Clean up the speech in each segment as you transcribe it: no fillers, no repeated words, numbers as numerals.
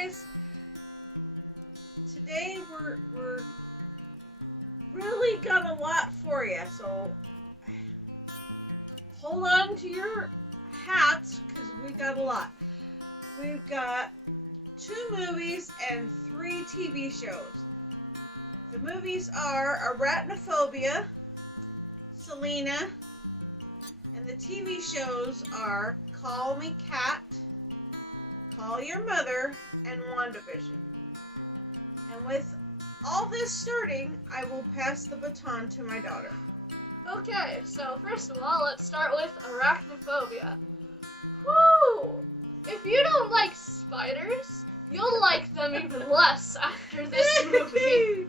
guys. Today we're really got a lot for you, so hold on to your hats because we got a lot. We've got 2 movies and 3 TV shows. The movies are Arachnophobia, Selena, and the TV shows are Call Me Cat, Call Your Mother, and WandaVision. And with all this starting, I will pass the baton to my daughter. Okay, so first of all, let's start with Arachnophobia. Woo! If you don't like spiders, you'll like them even less after this movie.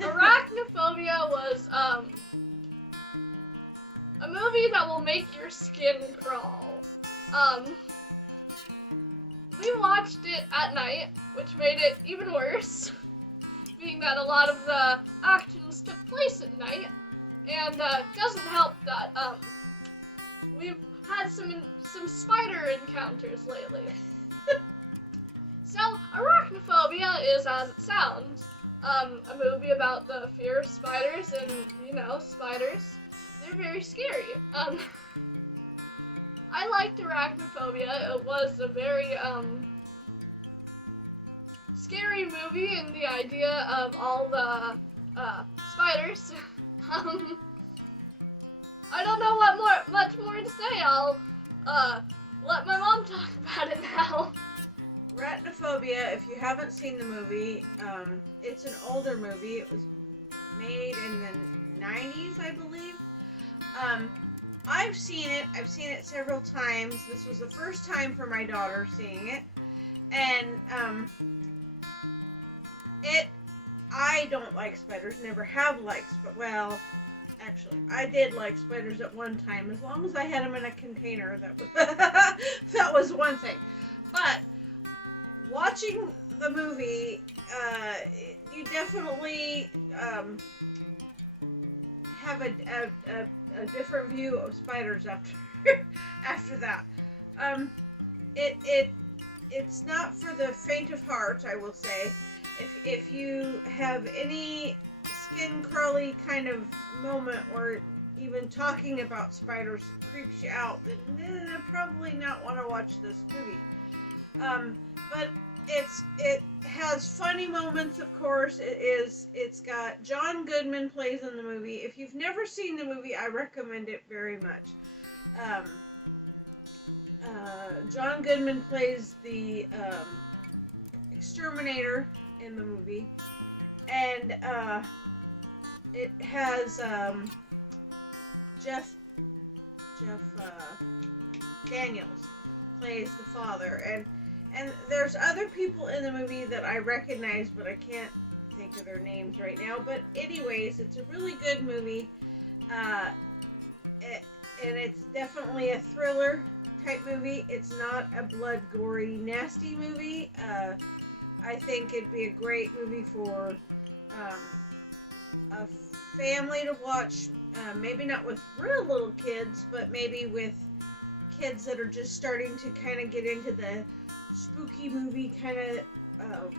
Arachnophobia was a movie that will make your skin crawl. We watched it at night, which made it even worse, being that a lot of the actions took place at night, and doesn't help that we've had some spider encounters lately. So, Arachnophobia is as it sounds, a movie about the fear of spiders, and spiders, they're very scary. I liked Arachnophobia. It was a very scary movie in the idea of all the spiders. I don't know much more to say. I'll let my mom talk about it now. Arachnophobia, if you haven't seen the movie, it's an older movie. It was made in the 90s, I believe. I've seen it several times. This was the first time for my daughter seeing it. And, I don't like spiders, never have liked, well, actually, I did like spiders at one time, as long as I had them in a container, that was one thing. But, watching the movie, you definitely, have a different view of spiders after that. It's not for the faint of heart, I will say. If you have any skin crawly kind of moment or even talking about spiders creeps you out, then probably not want to watch this movie. But it has funny moments, of course. It's got John Goodman plays in the movie. If you've never seen the movie, I recommend it very much. John Goodman plays the exterminator in the movie, and it has Jeff Daniels plays the father, and there's other people in the movie that I recognize, but I can't think of their names right now. But anyways, it's a really good movie, and it's definitely a thriller type movie. It's not a blood, gory, nasty movie. I think it'd be a great movie for a family to watch. Maybe not with real little kids, but maybe with kids that are just starting to kind of get into the spooky movie kind of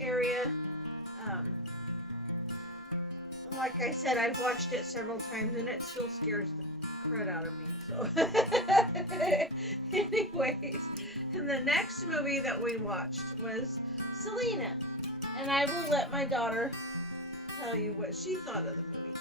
area. Like I said, I've watched it several times and it still scares the crud out of me. So, anyways, and the next movie that we watched was Selena, and I will let my daughter tell you what she thought of the movie.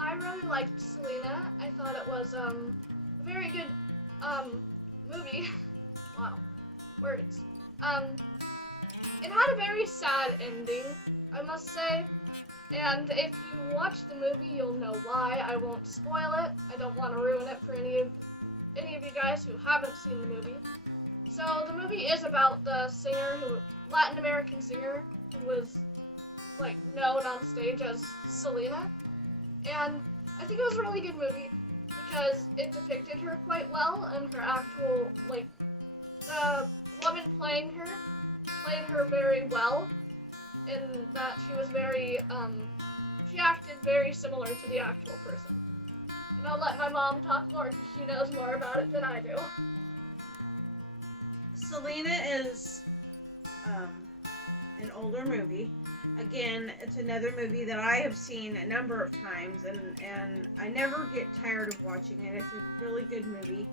I really liked Selena. I thought it was a very good movie. Wow, words. It had a very sad ending, I must say. And if you watch the movie, you'll know why. I won't spoil it. I don't want to ruin it for any of you guys who haven't seen the movie. So the movie is about the Latin American singer who was known on stage as Selena. And I think it was a really good movie because it depicted her quite well, and her actual the woman played her very well. In that she was she acted very similar to the actual person. And I'll let my mom talk more because she knows more about it than I do. Selena is an older movie. Again, it's another movie that I have seen a number of times, and I never get tired of watching it. It's a really good movie.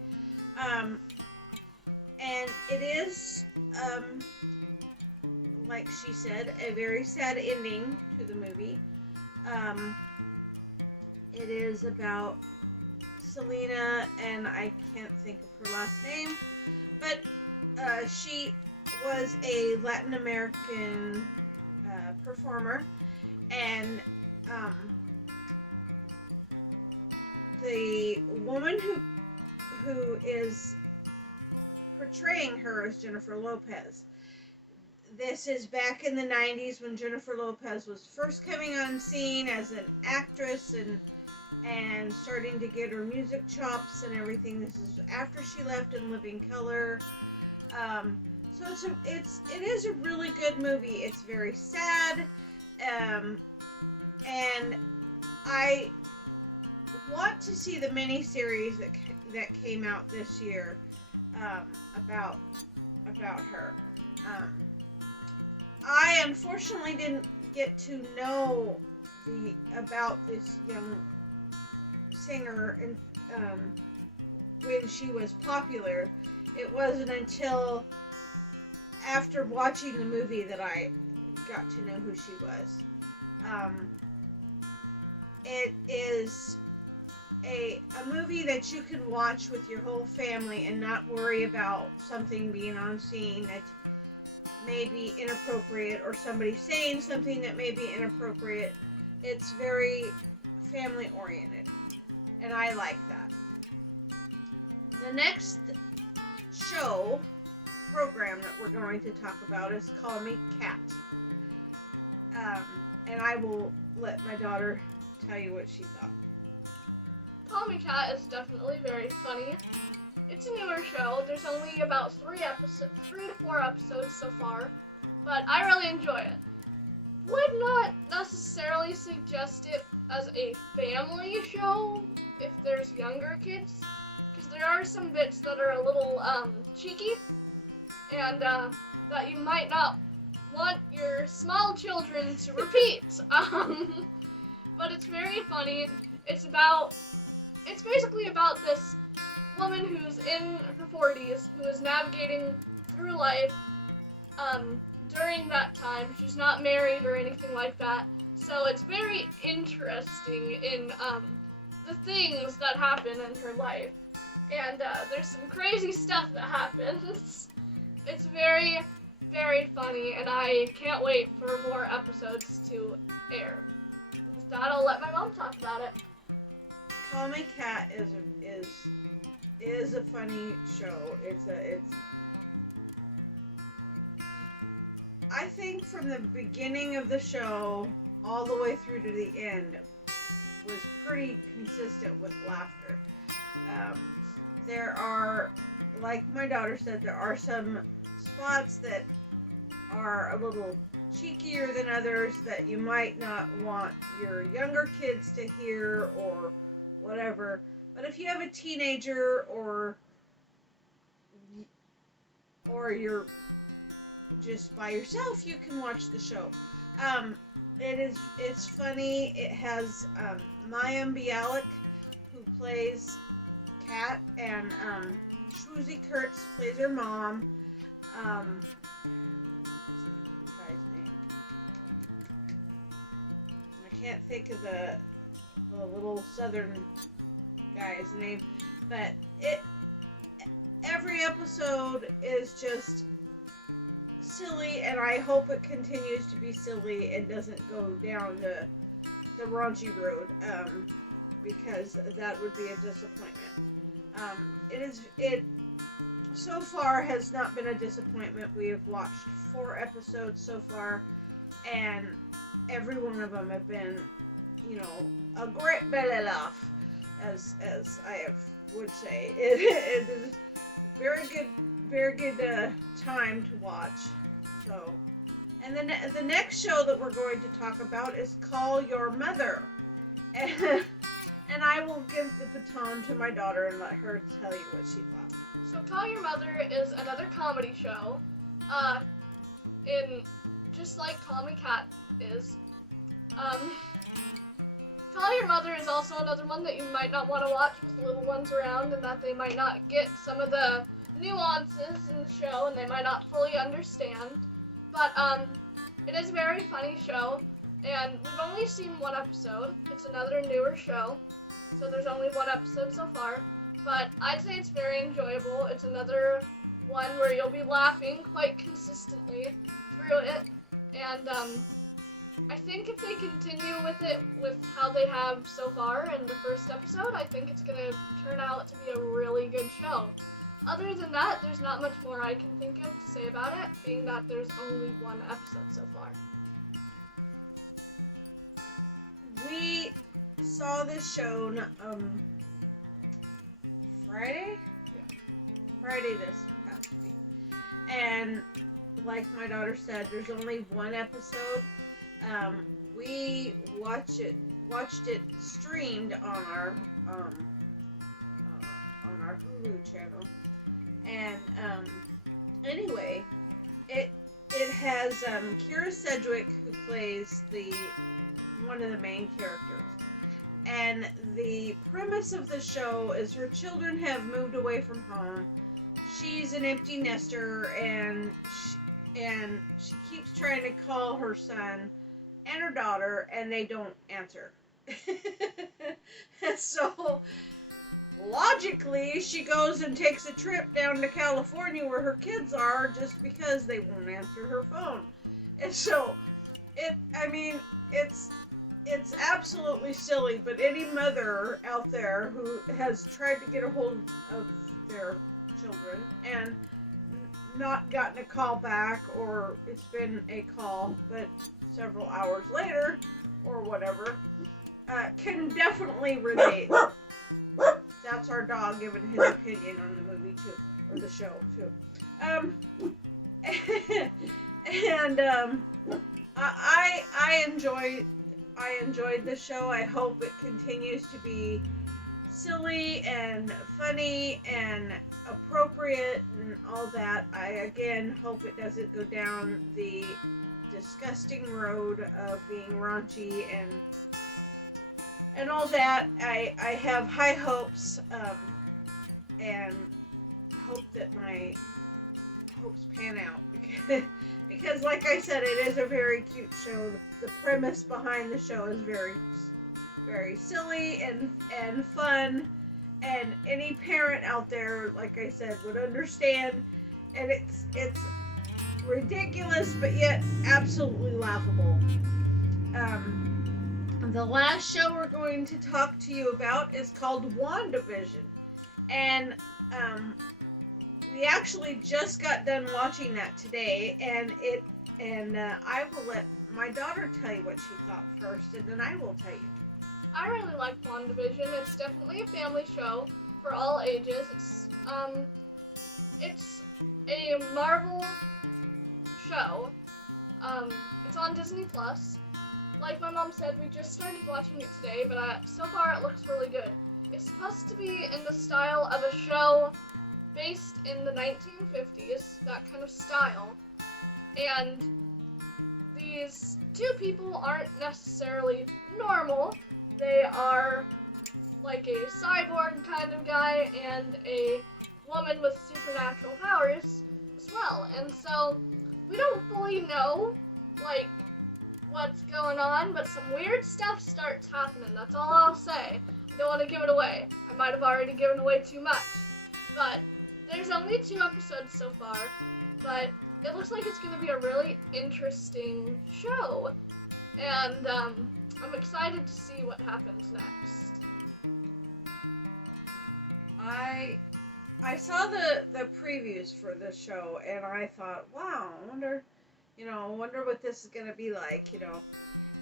And it is, like she said, a very sad ending to the movie. It is about Selena, and I can't think of her last name, but she was a Latin American performer, and the woman who is portraying her as Jennifer Lopez. This is back in the 90s when Jennifer Lopez was first coming on scene as an actress and starting to get her music chops and everything. This is after she left In Living Color. So it is a really good movie. It's very sad, and I want to see the miniseries that came out this year about her. I unfortunately didn't get to know about this young singer and when she was popular. It wasn't until after watching the movie that I got to know who she was. It is a movie that you can watch with your whole family and not worry about something being on scene that may be inappropriate or somebody saying something that may be inappropriate. It's very family oriented, and I like that. The next program that we're going to talk about is Call Me Kat. And I will let my daughter tell you what she thought. Call Me Kat is definitely very funny. It's a newer show. There's only about 3 to 4 episodes so far, but I really enjoy it. Would not necessarily suggest it as a family show if there's younger kids, because there are some bits that are a little cheeky, and that you might not want your small children to repeat. But it's very funny. It's basically about this woman who's in her 40s who is navigating through life during that time. She's not married or anything like that, so it's very interesting in the things that happen in her life, and there's some crazy stuff that happens. It's very, very funny, and I can't wait for more episodes to air. With that, I'll let my mom talk about it. Call Me Kat is a funny show. I think from the beginning of the show all the way through to the end was pretty consistent with laughter. There are, like my daughter said, there are some spots that are a little cheekier than others that you might not want your younger kids to hear or whatever. But if you have a teenager or you're just by yourself, you can watch the show. It's funny. It has Maya Bialik, who plays Kat, and Swoozie Kurtz plays her mom. What's the guy's name? I can't think of the little southern guy's name, but every episode is just silly, and I hope it continues to be silly and doesn't go down the raunchy road, because that would be a disappointment. It so far has not been a disappointment. We have watched 4 episodes so far, and every one of them have been, a great belly laugh, as I would say. It is very good time to watch. So, and then the next show that we're going to talk about is Call Your Mother, and I will give the baton to my daughter and let her tell you what she thought. So Call Your Mother is another comedy show. In just like Call Me Kat is. Call Your Mother is also another one that you might not want to watch with little ones around, and that they might not get some of the nuances in the show, and they might not fully understand. But it is a very funny show, and we've only seen one episode. It's another newer show, so there's only one episode so far. But I'd say it's very enjoyable. It's another one where you'll be laughing quite consistently through it, and I think if they continue with it with how they have so far in the first episode, I think it's going to turn out to be a really good show. Other than that, there's not much more I can think of to say about it, being that there's only one episode so far. We saw this show Friday? Yeah. Friday this past week. And like my daughter said, there's only one episode. We watched it streamed on our Hulu channel, and anyway, it has Kira Sedgwick, who plays one of the main characters, and the premise of the show is her children have moved away from home. She's an empty nester, and she keeps trying to call her son and her daughter, and they don't answer. And so, logically, she goes and takes a trip down to California where her kids are, just because they won't answer her phone. And so, it's absolutely silly, but any mother out there who has tried to get a hold of their children and not gotten a call back, or it's been a call but several hours later or whatever, can definitely relate. That's our dog giving his opinion on the movie too, or the show too. I enjoyed the show. I hope it continues to be silly and funny and appropriate and all that. I again hope it doesn't go down the disgusting road of being raunchy and all that. I have high hopes, and hope that my hopes pan out, because like I said, it is a very cute show. The premise behind the show is very, very silly and fun, and any parent out there, like I said, would understand. And it's ridiculous, but yet absolutely laughable. The last show we're going to talk to you about is called WandaVision, and we actually just got done watching that today, and I will let my daughter tell you what she thought first, and then I will tell you. I really like WandaVision. It's definitely a family show for all ages. It's a Marvel show. It's on Disney Plus. Like my mom said, we just started watching it today, but so far it looks really good. It's supposed to be in the style of a show based in the 1950s, that kind of style. And these two people aren't necessarily normal. They are like a cyborg kind of guy and a woman with supernatural powers as well. And so we don't fully know, like, what's going on, but some weird stuff starts happening. That's all I'll say. I don't want to give it away. I might have already given away too much. But there's only 2 episodes so far, but it looks like it's going to be a really interesting show. And I'm excited to see what happens next. I saw the previews for this show, and I thought, wow, I wonder what this is gonna be like,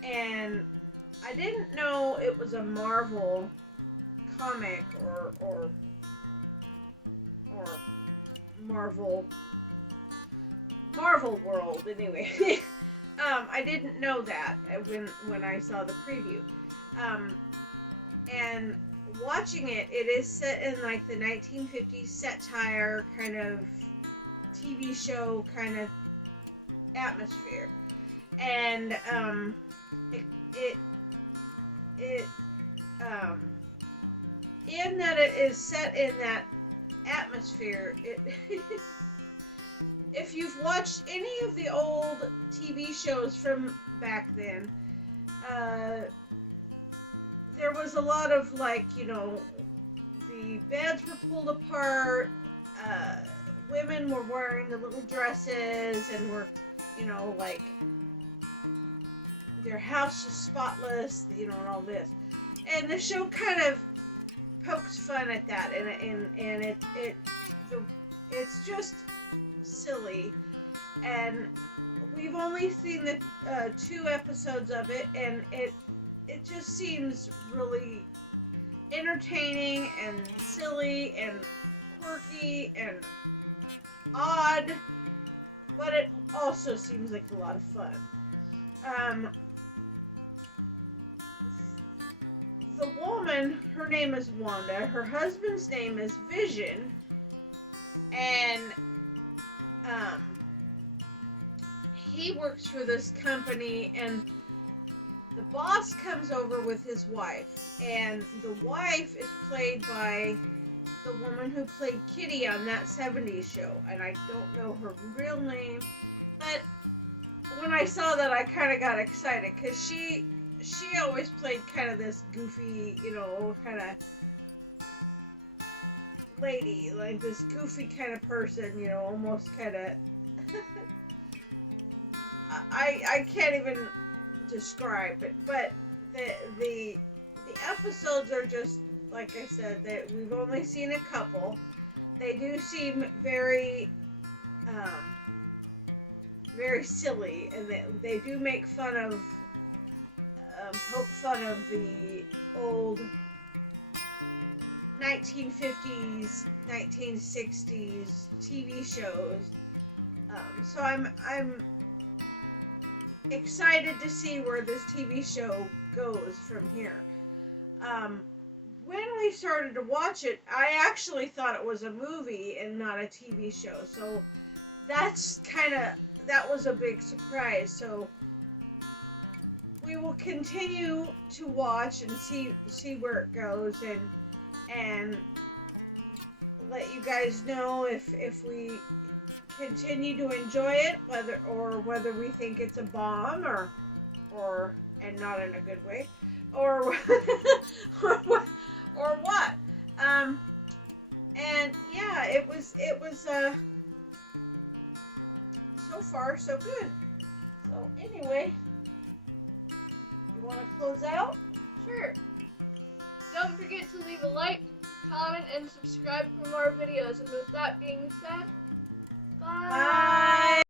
and I didn't know it was a Marvel comic or Marvel world anyway. I didn't know that when I saw the preview, and watching it is set in like the 1950s satire kind of TV show kind of atmosphere. and it it it in that it is set in that atmosphere. It if you've watched any of the old TV shows from back then, uh, there was a lot of like, the beds were pulled apart. Uh, Women were wearing the little dresses and were, like their house was spotless, and all this. And the show kind of pokes fun at that, and it's just silly. And we've only seen the 2 episodes of it, and it just seems really entertaining and silly and quirky and odd, but it also seems like a lot of fun. The woman, her name is Wanda. Her husband's name is Vision, and he works for this company, and the boss comes over with his wife, and the wife is played by the woman who played Kitty on that 70s show, and I don't know her real name, but when I saw that, I kind of got excited, because she always played kind of this goofy, kind of lady, like this goofy kind of person, almost kind of, I can't even describe it, but the episodes are just, like I said, that we've only seen a couple. They do seem very very silly, and they do make fun of poke fun of the old 1950s 1960s TV shows. So I'm excited to see where this TV show goes from here. When we started to watch it, I actually thought it was a movie and not a TV show. So that was a big surprise. So we will continue to watch and see where it goes, and let you guys know if we continue to enjoy it, whether we think it's a bomb or and not in a good way, or or what. And yeah, it was so far so good. So anyway, you want to close out? Sure. Don't forget to leave a like, comment, and subscribe for more videos. And with that being said, bye. Bye.